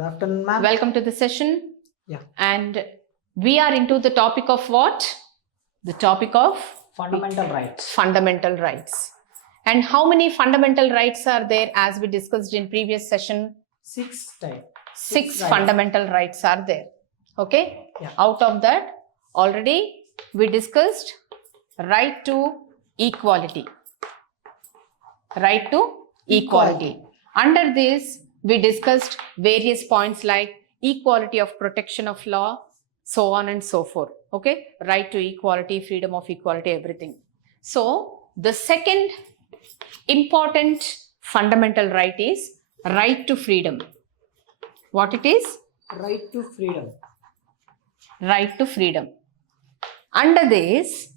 Good afternoon, ma'am. Welcome to the session. Yeah. And we are into the topic of what? The topic of Fundamental rights. fundamental rights. And how many fundamental rights are there, as we discussed in previous session? Six types. Six rights. fundamental rights are there. Okay? Yeah. Out of that, already we discussed right to equality. Right to equality. Under this, we discussed various points like equality of protection of law, so on and so forth. Okay? Right to equality, freedom of equality, everything. So, the second important fundamental right is right to freedom. What it is? Right to freedom. Right to freedom. Under this,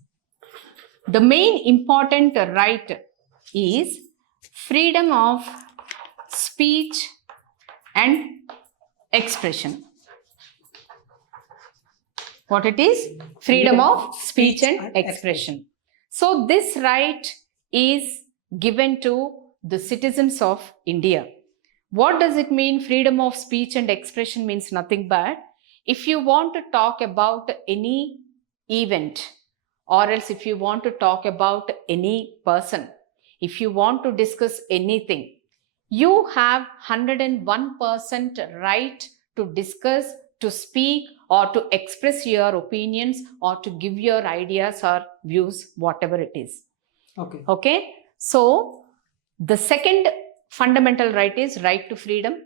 the main important right is freedom of speech and expression. What it is? Freedom of speech and expression. So this right is given to the citizens of India. What does it mean? Freedom of speech and expression means nothing but if you want to talk about any event, or else if you want to talk about any person, if you want to discuss anything, you have 101% right to discuss, to speak, or to express your opinions, or to give your ideas or views, whatever it is. Okay. Okay? So, the second fundamental right is right to freedom.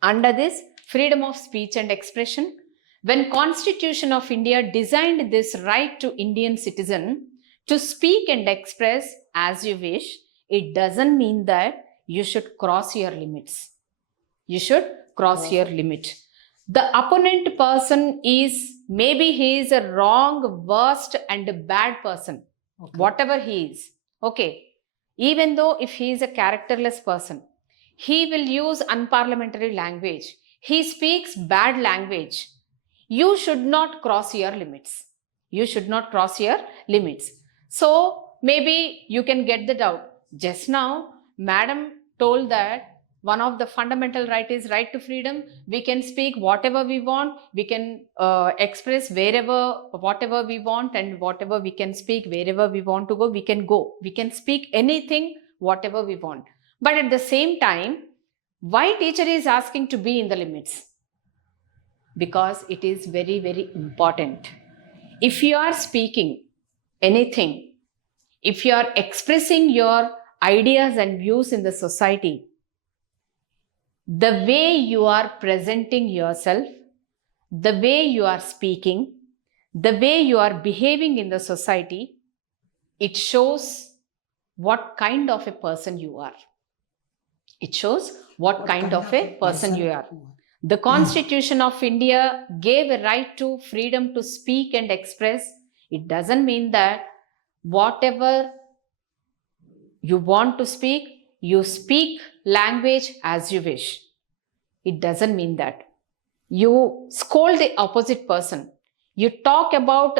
Under this, freedom of speech and expression. When Constitution of India designed this right to Indian citizen to speak and express as you wish, it doesn't mean that you should cross your limits. You should cross your limit. The opponent person is, maybe he is a wrong, worst and a bad person. Okay. Whatever he is. Okay. Even though if he is a characterless person, he will use unparliamentary language. He speaks bad language. You should not cross your limits. You should not cross your limits. So, maybe you can get the doubt. Just now, Madam told that one of the fundamental right is right to freedom. We can speak whatever we want. We can express whatever we want, and whatever we can speak, wherever we want to go, we can go. We can speak anything, whatever we want. But at the same time, why teacher is asking to be in the limits? Because it is very, very important. If you are speaking anything, if you are expressing your ideas and views in the society, the way you are presenting yourself, the way you are speaking, the way you are behaving in the society, it shows what kind of a person you are. It shows what kind of a person you are. The Constitution of India gave a right to freedom to speak and express. It doesn't mean that whatever you want to speak, you speak language as you wish. It doesn't mean that. You scold the opposite person. You talk about,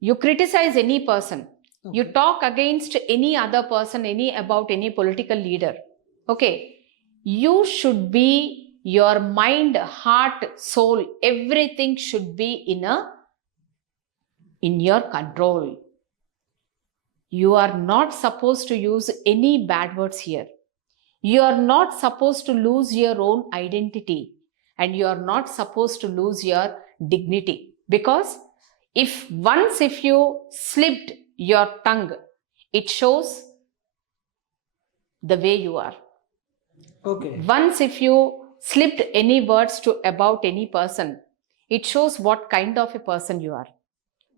you criticize any person. Okay. You talk against any other person, about any political leader. Okay. You should be, your mind, heart, soul, everything should be in your control. You are not supposed to use any bad words here. You are not supposed to lose your own identity, and you are not supposed to lose your dignity. Because if you slipped your tongue, it shows the way you are. Okay. Once if you slipped any words about any person, it shows what kind of a person you are.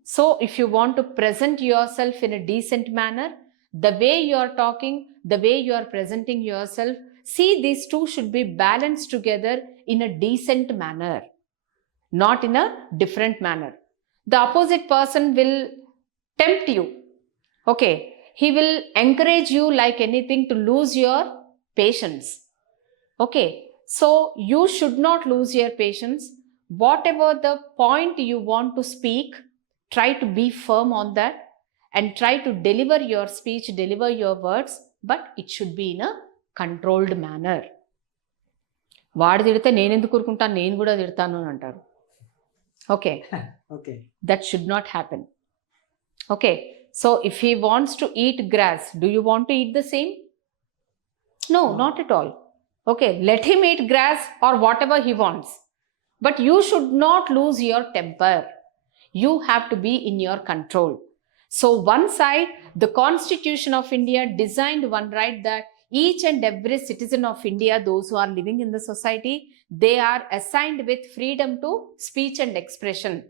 So if you want to present yourself in a decent manner, the way you are talking, the way you are presenting yourself, see, these two should be balanced together in a decent manner, not in a different manner. The opposite person will tempt you. Okay. He will encourage you like anything to lose your patience. Okay. So you should not lose your patience. Whatever the point you want to speak, try to be firm on that and try to deliver your speech, deliver your words, but it should be in a controlled manner. వాడు తిడితే నేను ఎందుకు ఊరుకుంటాను, నేను కూడా తిడతాను అని అంటారు. Okay, Okay. that should not happen. Okay, so if he wants to eat grass, do you want to eat the same? No, not at all. Okay, let him eat grass or whatever he wants, but you should not lose your temper. You have to be in your control. So one side, the Constitution of India designed one right that each and every citizen of India, those who are living in the society, they are assigned with freedom to speech and expression.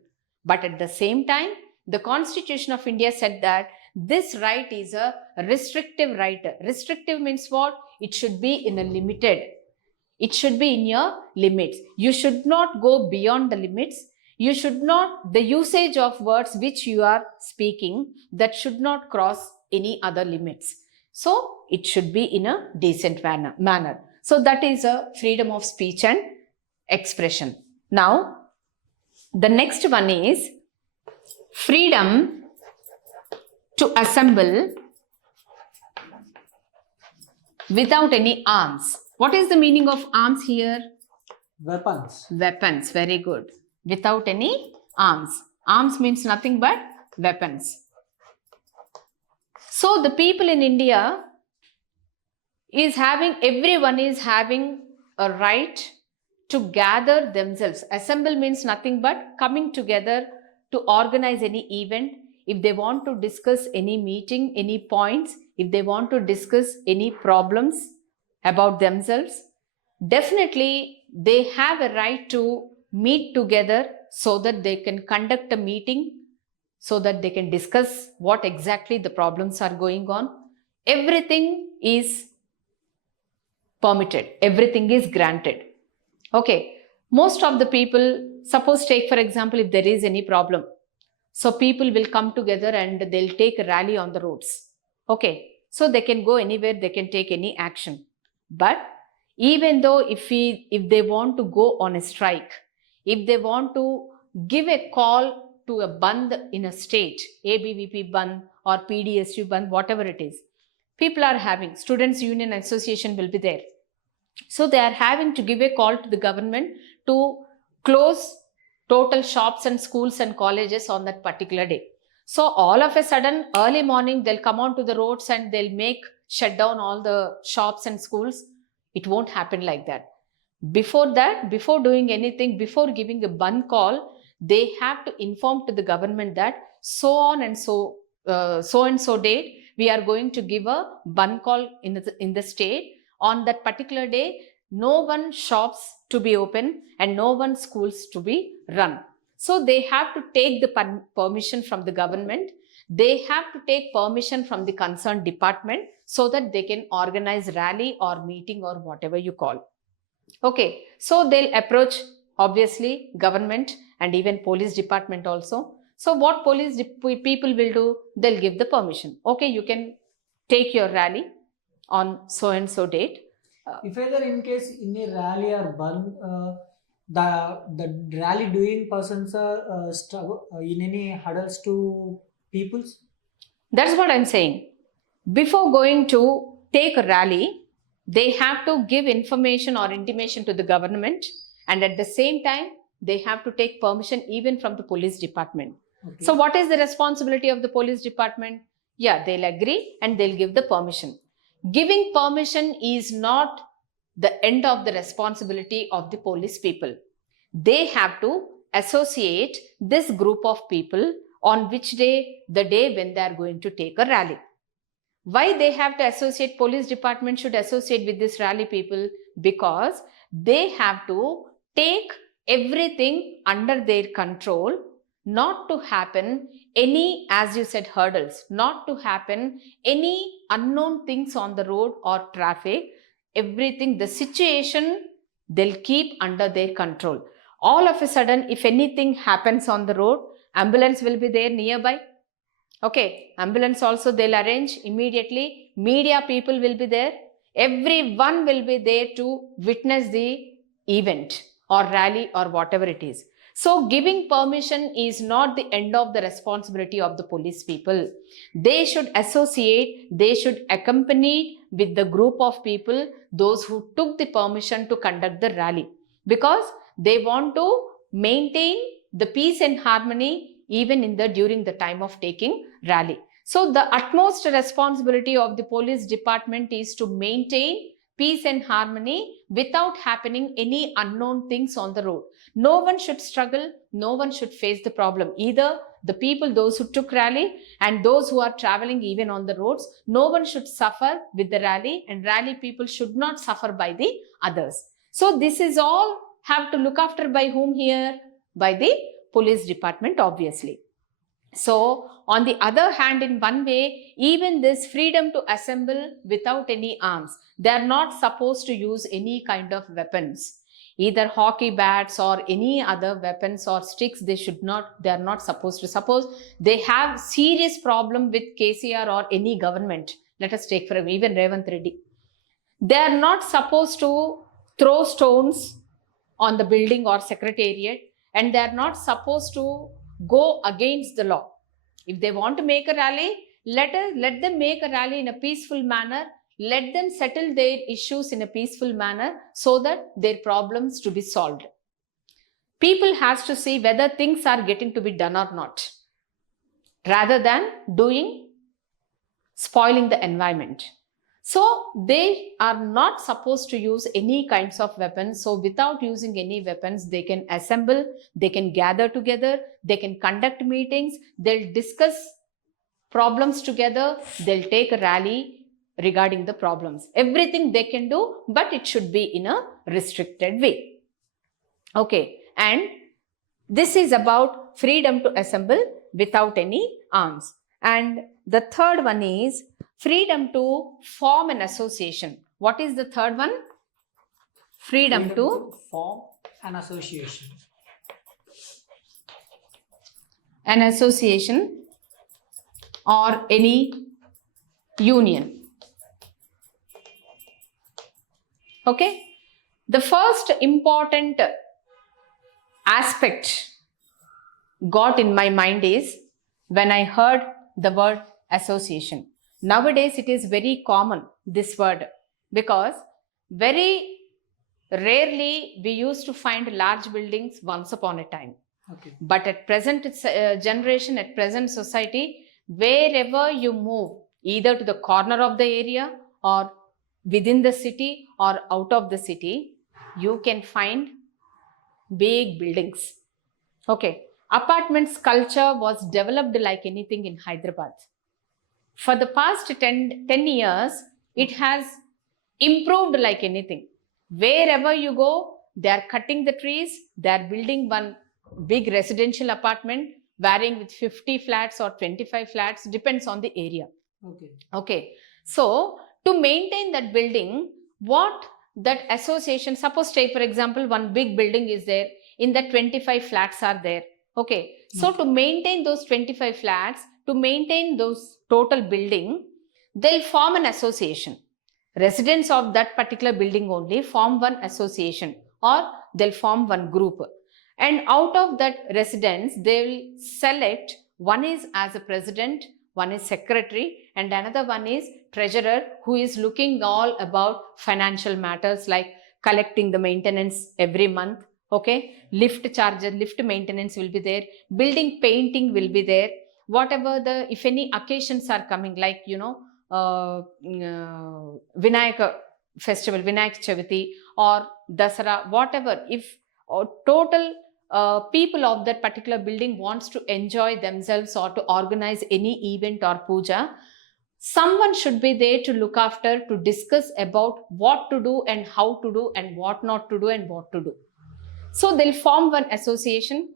But at the same time, the Constitution of India said that this right is a restrictive right. Restrictive means what? It should be in a limited. It should be in your limits. You should not go beyond the limits. You should not, the usage of words which you are speaking, that should not cross any other limits. So it should be in a decent manner. So that is a freedom of speech and expression. Now, the next one is freedom to assemble without any arms. What is the meaning of arms here? Weapons. Weapons, very good. Without any arms. Arms means nothing but weapons. So the people in India everyone is having a right to gather themselves. Assemble means nothing but coming together to organize any event. If they want to discuss any meeting, any points, if they want to discuss any problems about themselves, definitely they have a right to meet together so that they can conduct a meeting, so that they can discuss what exactly the problems are going on. Everything is permitted, everything is granted. Okay, most of the people, suppose take for example, if there is any problem, so people will come together and they'll take a rally on the roads. Okay, so they can go anywhere, they can take any action. But even though if they want to go on a strike, if they want to give a call to a band in a state, ABVP band or PDSU band, whatever it is, people are having, students union association will be there. So they are having to give a call to the government to close total shops and schools and colleges on that particular day. So all of a sudden, early morning, they'll come onto the roads and they'll shut down all the shops and schools. It won't happen like that. Before that, before doing anything, before giving a band call, they have to inform to the government that so on and so date, we are going to give a band call in the state. On that particular day, no one shops to be open and no one schools to be run. So they have to take the permission from the government. They have to take permission from the concerned department so that they can organize rally or meeting or whatever you call. Okay, so they'll approach obviously government and even police department also. So what police people will do, they'll give the permission. Okay, you can take your rally on so and so date. If either in case in a rally or band, the rally doing persons are in any huddles to peoples. That's what I'm saying. Before going to take a rally, they have to give information or intimation to the government, and at the same time they have to take permission even from the police department. Okay. So what is the responsibility of the police department? Yeah, they'll agree and they'll give the permission. Giving permission is not the end of the responsibility of the police people. They have to associate this group of people on which day, the day when they are going to take a rally. Why they have to associate, police department should associate with this rally people? Because they have to take everything under their control, not to happen any, as you said, hurdles, not to happen any unknown things on the road or traffic. Everything, the situation, they'll keep under their control. All of a sudden, if anything happens on the road, ambulance will be there nearby. Okay, ambulance also they'll arrange immediately. Media people will be there. Everyone will be there to witness the event or rally or whatever it is. So giving permission is not the end of the responsibility of the police people. They should associate, they should accompany with the group of people, those who took the permission to conduct the rally, because they want to maintain the peace and harmony even during the time of taking rally. So the utmost responsibility of the police department is to maintain peace and harmony without happening any unknown things on the road. No one should struggle, no one should face the problem. Either the people, those who took rally, and those who are traveling even on the roads, no one should suffer with the rally, and rally people should not suffer by the others. So this is all have to look after by whom here? By the police department, obviously. So on the other hand, in one way, even this freedom to assemble without any arms, they are not supposed to use any kind of weapons, either hockey bats or any other weapons or sticks. They are not supposed to. Suppose they have serious problem with KCR or any government, let us take for even Revanth Reddy, they are not supposed to throw stones on the building or secretariat, and they are not supposed to go against the law. If they want to make a rally, let them make a rally in a peaceful manner. Let them settle their issues in a peaceful manner so that their problems to be solved. People has to see whether things are getting to be done or not, rather than spoiling the environment. So they are not supposed to use any kinds of weapons. So without using any weapons, they can assemble, they can gather together, they can conduct meetings, they'll discuss problems together, they'll take a rally regarding the problems. Everything they can do, but it should be in a restricted way. Okay, and this is about freedom to assemble without any arms. And the third one is freedom to form an association. What is the third one? Freedom to form an association. An association or any union. Okay. The first important aspect got in my mind is when I heard the word association. Nowadays, it is very common, this word, because very rarely we used to find large buildings once upon a time. Okay. But at present generation, at present society, wherever you move, either to the corner of the area or within the city or out of the city, you can find big buildings. Okay. Apartments culture was developed like anything in Hyderabad. For the past 10 years, it has improved like anything. Wherever you go, they are cutting the trees, they are building one big residential apartment varying with 50 flats or 25 flats, depends on the area. Okay. So, to maintain that building, what that association, suppose take for example, one big building is there, in that 25 flats are there. Okay. So, to maintain those 25 flats, to maintain those total building, they'll form an association. Residents of that particular building only form one association, or they'll form one group. And out of that residents, they'll select, one is as a president, one is secretary, and another one is treasurer, who is looking all about financial matters like collecting the maintenance every month. Okay, lift charges, lift maintenance will be there, building painting will be there, whatever if any occasions are coming, like Vinayaka festival, Vinayak Chavati or Dasara, whatever, if total people of that particular building wants to enjoy themselves or to organize any event or puja, someone should be there to look after, to discuss about what to do and how to do and what not to do and what to do. So they'll form one association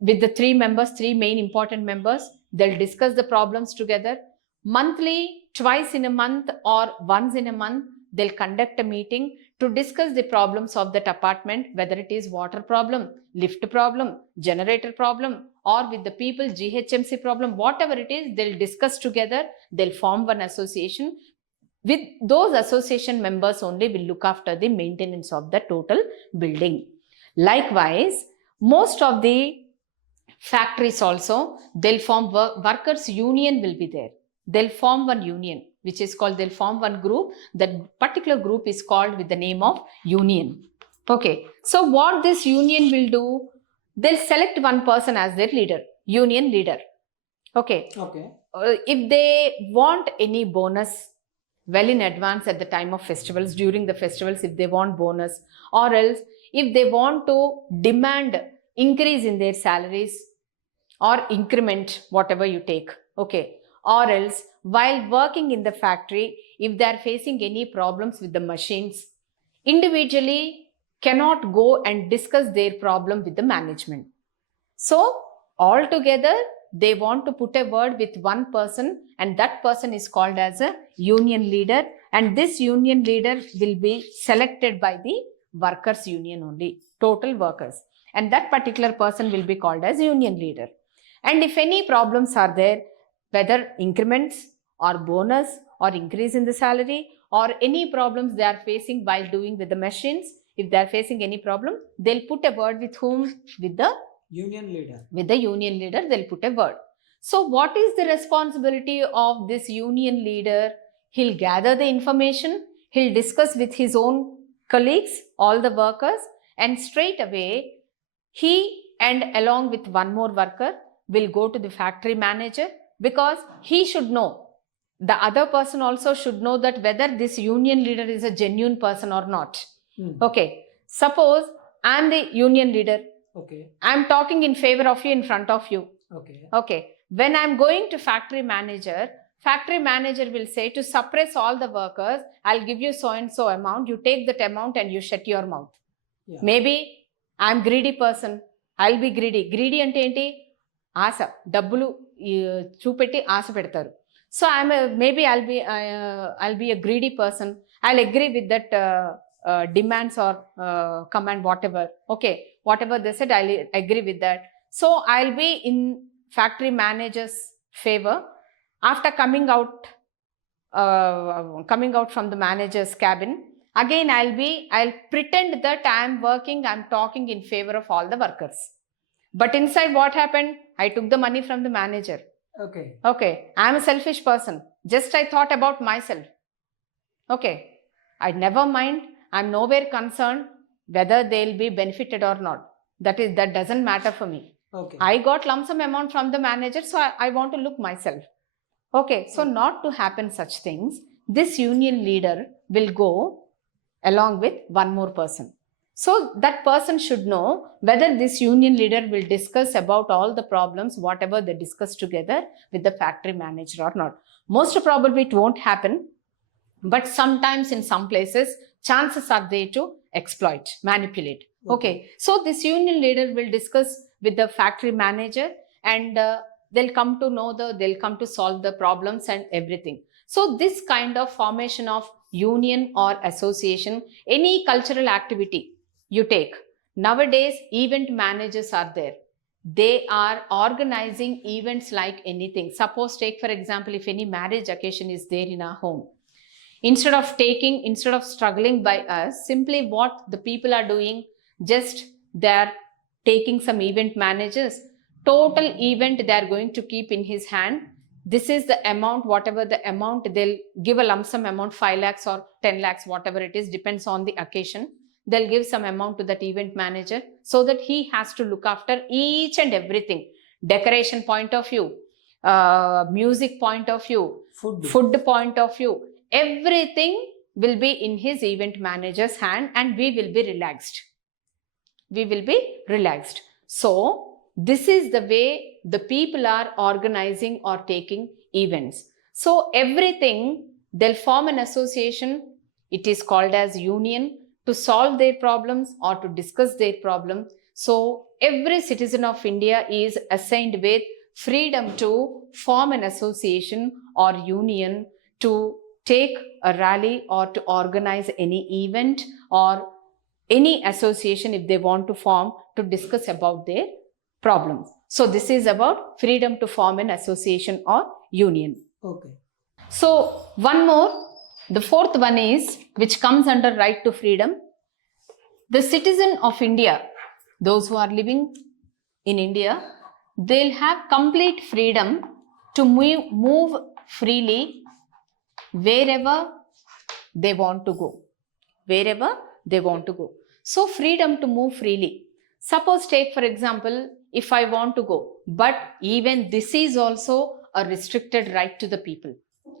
with the three main important members. They'll discuss the problems together. Monthly, twice in a month or once in a month, they'll conduct a meeting to discuss the problems of that apartment, whether it is water problem, lift problem, generator problem, or with the people GHMC problem, whatever it is, they'll discuss together. They'll form one association. With those association members only will look after the maintenance of the total building. Likewise, Most of the factories also, they'll form workers union will be there. They'll form one union, which is called, they'll form one group. That particular group is called with the name of union. Okay. So what this union will do, they'll select one person as their leader, union leader. Okay. Okay. If they want any bonus well in advance at the time of festivals, during the festivals, if they want bonus, or else if they want to demand increase in their salaries or increment, whatever you take, okay, or else while working in the factory, if they are facing any problems with the machines, individually cannot go and discuss their problem with the management. So altogether, they want to put a word with one person, and that person is called as a union leader, and this union leader will be selected by the workers union only, total workers, and that particular person will be called as union leader. And if any problems are there, whether increments or bonus or increase in the salary or any problems they are facing while doing with the machines, if they are facing any problem, they'll put a word with whom? With the Union leader. With the union leader, they'll put a word. So what is the responsibility of this union leader? He'll gather the information, he'll discuss with his own colleagues, all the workers, and straight away he and along with one more worker will go to the factory manager, because he should know, the other person also should know that whether this union leader is a genuine person or not. Okay, suppose I am the union leader. Okay. I am talking in favor of you, in front of you. Okay. Okay. When I am going to factory manager will say, to suppress all the workers, I'll give you so and so amount. You take that amount and you shut your mouth. Yeah. Maybe I am greedy person. I'll be greedy. Greedy ante enti? Asa. Dabbulu chupetti asa pedtaru. So maybe I'll be a greedy person. I'll agree with that demands or command, whatever. Okay. Whatever they said, I'll agree with that. So I'll be in factory manager's favor. After coming out from the manager's cabin, again I'll pretend that I'm talking in favor of all the workers. But inside what happened? I took the money from the manager. Okay. I'm a selfish person. Just I thought about myself. Okay. I never mind. I'm nowhere concerned whether they'll be benefited or not. That doesn't matter for me. Okay. I got lump sum amount from the manager, so I want to look myself. Okay, so not to happen such things, this union leader will go along with one more person. So that person should know whether this union leader will discuss about all the problems, whatever they discuss together with the factory manager or not. Most probably it won't happen, but sometimes in some places, chances are there to exploit, manipulate. Okay. So this union leader will discuss with the factory manager, and they'll come to solve the problems and everything. So this kind of formation of union or association, any cultural activity you take, nowadays event managers are there. They are organizing events like anything. Suppose take for example, if any marriage occasion is there in our home, instead of struggling by us, simply what the people are doing, just they're taking some event managers, total event they're going to keep in his hand. This is the amount, whatever the amount, they'll give a lump sum amount, 5 lakhs or 10 lakhs, whatever it is, depends on the occasion. They'll give some amount to that event manager so that he has to look after each and everything. Decoration point of view, music point of view, food point of view, everything will be in his event manager's hand, and we will be relaxed. So this is the way the people are organizing or taking events. So everything, they'll form an association. It is called as union, to solve their problems or to discuss their problem. So every citizen of India is assigned with freedom to form an association or union, to take a rally or to organize any event or any association if they want to form, to discuss about their problems. So this is about freedom to form an association or union. Okay. So one more, the fourth one is, which comes under right to freedom. The citizen of India, those who are living in India, they'll have complete freedom to move freely wherever they want to go. Wherever they want to go. So freedom to move freely. Suppose take for example, if I want to go, but even this is also a restricted right to the people.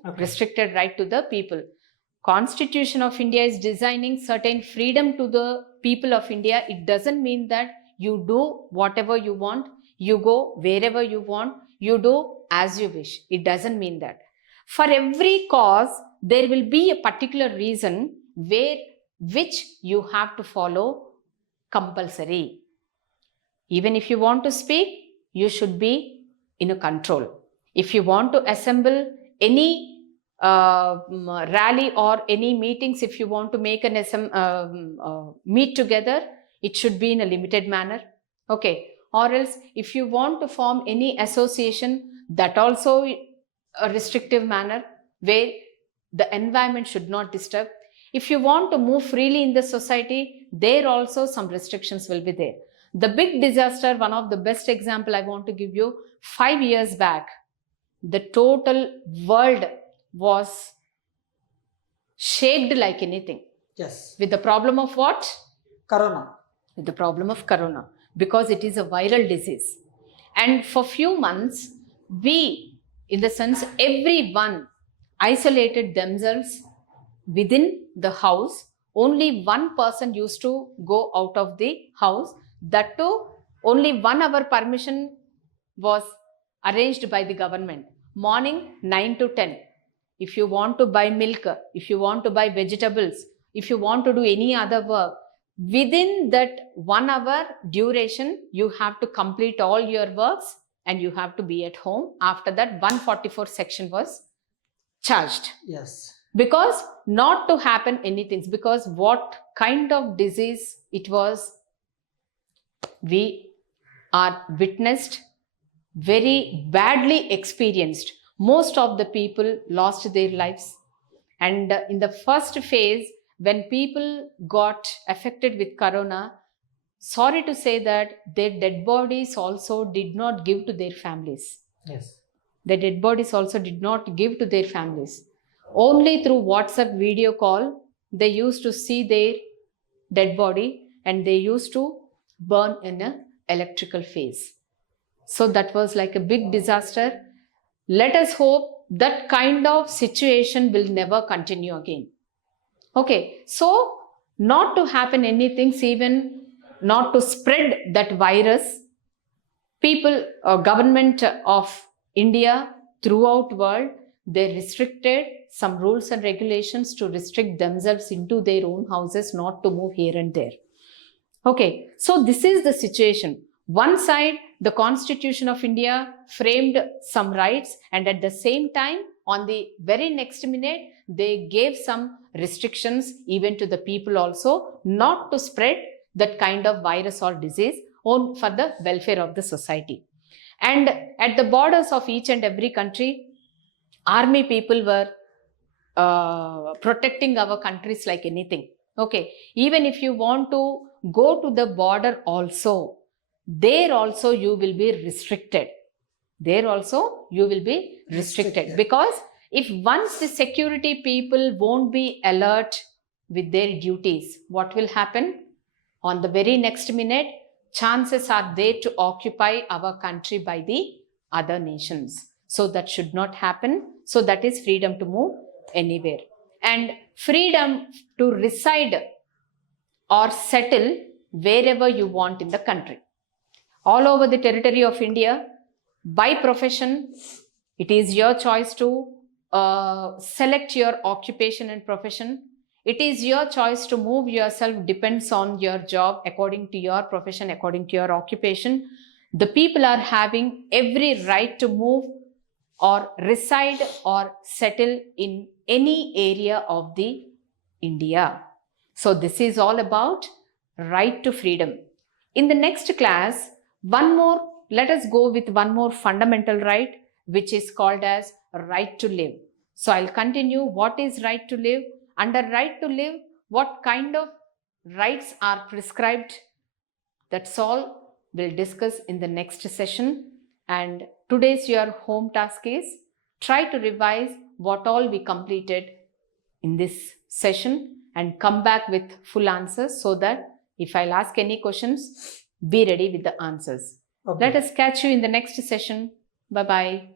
Okay. Restricted right to the people. Constitution of India is designing certain freedom to the people of India. It doesn't mean that you do whatever you want, you go wherever you want, you do as you wish. It doesn't mean that. For every cause, there will be a particular reason which you have to follow compulsory. Even if you want to speak, you should be in a control. If you want to assemble any rally or any meetings, if you want to make an meet together, it should be in a limited manner. Okay. Or else if you want to form any association, that also a restrictive manner where the environment should not disturb. If you want to move freely in the society, there also some restrictions will be there. The big disaster, one of the best example I want to give you, 5 years back, the total world was shaken like anything. Yes. With the problem of what? Corona. With the problem of corona, because it is a viral disease. And for few months, we, in the sense, everyone isolated themselves within the house. Only one person used to go out of the house. That too, only 1 hour permission was arranged by the government. Morning 9 to 10. If you want to buy milk, if you want to buy vegetables, if you want to do any other work, within that 1 hour duration, you have to complete all your works and you have to be at home. After that, 144 section was charged. Yes. Because not to happen anything, because what kind of disease it was, we are witnessed, very badly experienced. Most of the people lost their lives. And in the first phase, when people got affected with corona, sorry to say that their dead bodies also did not give to their families. Yes. The dead bodies also did not give to their families. Only through WhatsApp video call, they used to see their dead body and they used to burn in an electrical phase. So that was like a big disaster. Let us hope that kind of situation will never continue again. Okay, so not to happen anything, even not to spread that virus, people or government of India throughout world, they restricted some rules and regulations to restrict themselves into their own houses, not to move here and there. Okay, so this is the situation. One side, the Constitution of India framed some rights, and at the same time, on the very next minute, they gave some restrictions even to the people also, not to spread that kind of virus or disease for the welfare of the society. And at the borders of each and every country, army people were protecting our countries like anything. Okay, even if you want to go to the border also, there also you will be restricted. There also you will be restricted. Because if once the security people won't be alert with their duties, what will happen? On the very next minute, chances are there to occupy our country by the other nations. So that should not happen. So that is freedom to move anywhere. And freedom to reside or settle wherever you want in the country. All over the territory of India, by profession, it is your choice to select your occupation and profession. It is your choice to move yourself, depends on your job, according to your profession, according to your occupation. The people are having every right to move or reside or settle in any area of the India. So this is all about right to freedom. In the next class, let us go with one more fundamental right, which is called as right to live. So I'll continue what is right to live. Under right to live, what kind of rights are prescribed That's all we'll discuss in the next session. And today's your home task is try to revise what all we completed in this session and come back with full answers, so that if I'll ask any questions, be ready with the answers. Okay. Let us catch you in the next session. Bye bye.